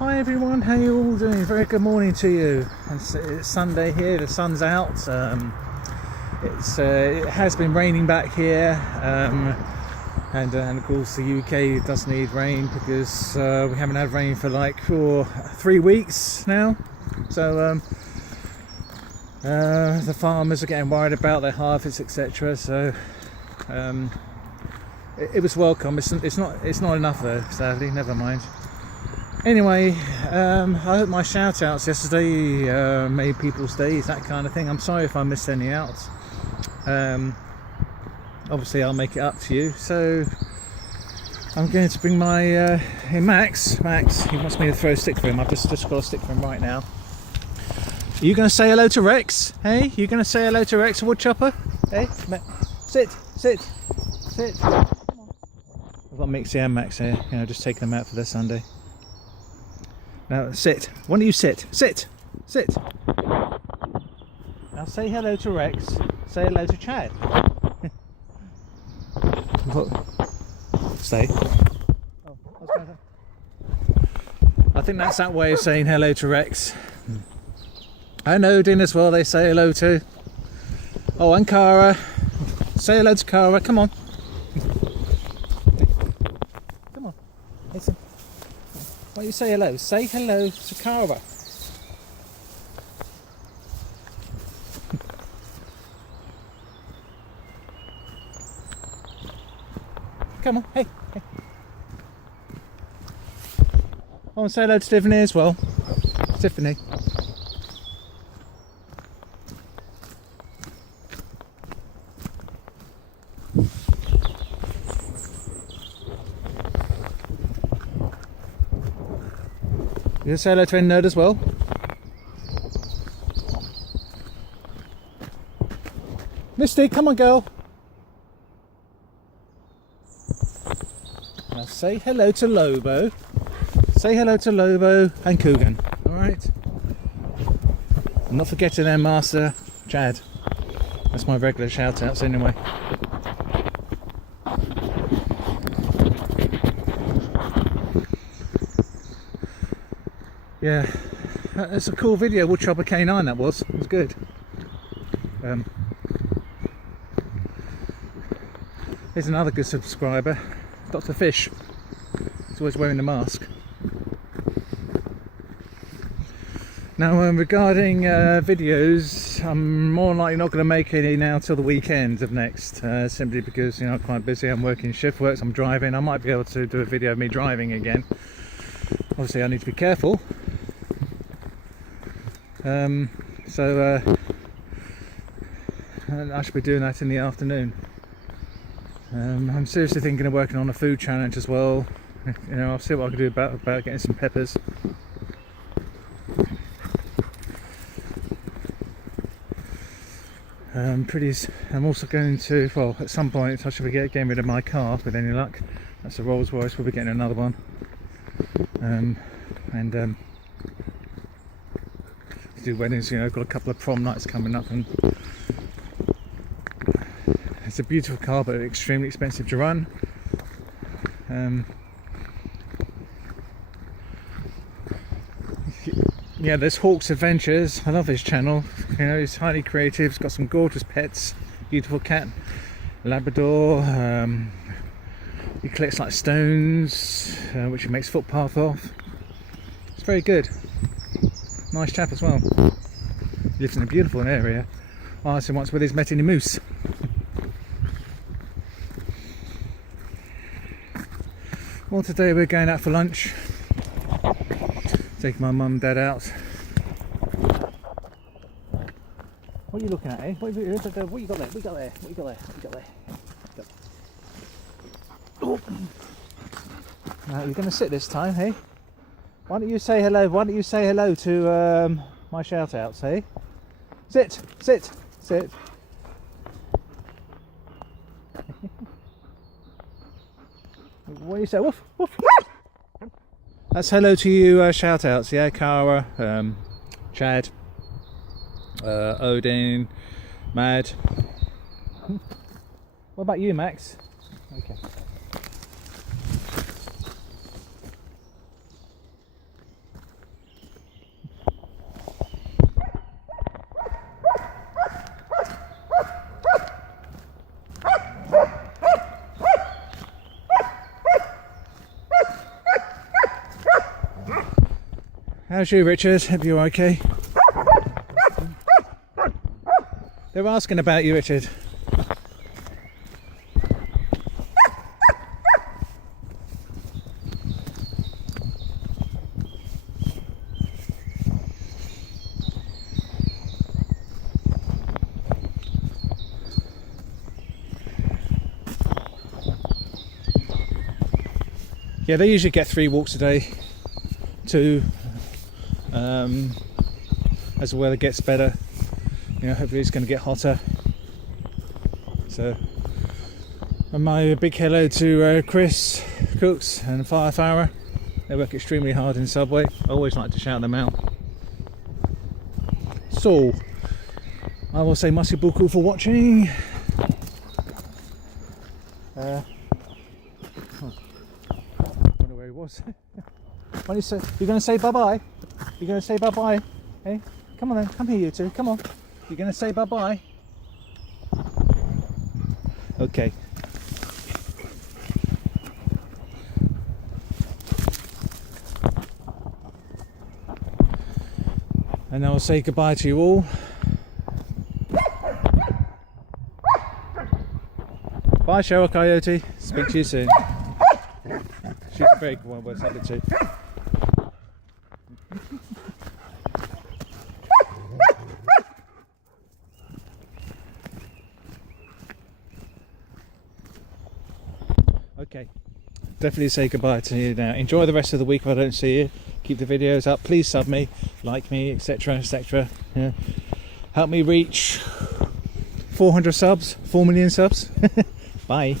Hi everyone, how you all doing? Very good morning to you. It's Sunday here, the sun's out. It has been raining back here, and of course the UK does need rain because we haven't had rain for like 3 weeks now. So the farmers are getting worried about their harvests, etc. So it was welcome. It's not enough though, sadly. Never mind. Anyway, I hope my shout outs yesterday made people's days, that kind of thing. I'm sorry if I missed any out. Obviously I'll make it up to you. So I'm going to bring my hey Max, he wants me to throw a stick for him. I've just got a stick for him right now. Are you going to say hello to Rex? Hey, you going to say hello to Rex, Woodchopper? Hey, sit. Come on. I've got Mixie and Max here, just taking them out for their Sunday. Now sit. Why don't you sit? Sit. Now say hello to Rex. Say hello to Chad. Stay. Oh, what's going on? I think that's that way of saying hello to Rex. And Odin as well. They say hello to. Oh, and Cara. Say hello to Cara. Come on. Come on. Listen. Why don't you say hello? Say hello to Cara. Come on, hey. Oh, and say hello to Tiffany as well. Tiffany. You say hello to Nerd as well. Misty, come on, girl. Now say hello to Lobo. Say hello to Lobo and Coogan. All right. I'm not forgetting their master, Chad. That's my regular shout outs anyway. Yeah, it's a cool video, Woodchopper K9 that was. It was good. Here's another good subscriber, Dr. Fish. He's always wearing the mask. Now regarding videos, I'm more likely not going to make any now till the weekend of next, simply because I'm quite busy. I'm working shift works, I'm driving. I might be able to do a video of me driving again. Obviously I need to be careful. So I should be doing that in the afternoon. I'm seriously thinking of working on a food challenge as well. I'll see what I can do about getting some peppers. I'm also going to, well, at some point I should be getting rid of my car with any luck. That's a Rolls Royce. We'll be getting another one. Do weddings, got a couple of prom nights coming up, and it's a beautiful car but extremely expensive to run. Yeah, there's Hawk's Adventures. I love his channel. He's highly creative. He's got some gorgeous pets, beautiful cat, Labrador. He collects like stones, which he makes footpath of. It's very good. Nice chap as well. He lives in a beautiful area. I asked him once whether he's met any moose. Well, today we're going out for lunch. Taking my mum and dad out. What are you looking at, eh? What you got there? What you got there? Oh. Now you're going to sit this time, hey? Why don't you say hello? Why don't you say hello to my shout outs, hey? Sit. What do you say? Woof. That's hello to you shout outs, yeah? Cara, Chad, Odin, Mad. What about you, Max? Okay. How's you, Richard? Hope you're okay. They're asking about you, Richard. Yeah, they usually get 3 walks a day. 2. As the weather gets better, you know, hopefully it's going to get hotter. So, and my big hello to Chris Cooks and Firefarmer. They work extremely hard in Subway. I always like to shout them out. So, I will say merci beaucoup for watching. I wonder where he was. What you say? You're going to say bye-bye? You're going to say bye-bye? Hey, come on then, come here you two, come on. You're going to say bye-bye? Okay. And I will say goodbye to you all. Bye, Cheryl Coyote. Speak to you soon. She's a very good one, worth having too. Okay, definitely say goodbye to you now. Enjoy the rest of the week if I don't see you. Keep the videos up. Please sub me, like me, etc, etc. Yeah. Help me reach 400 subs, 4 million subs. Bye.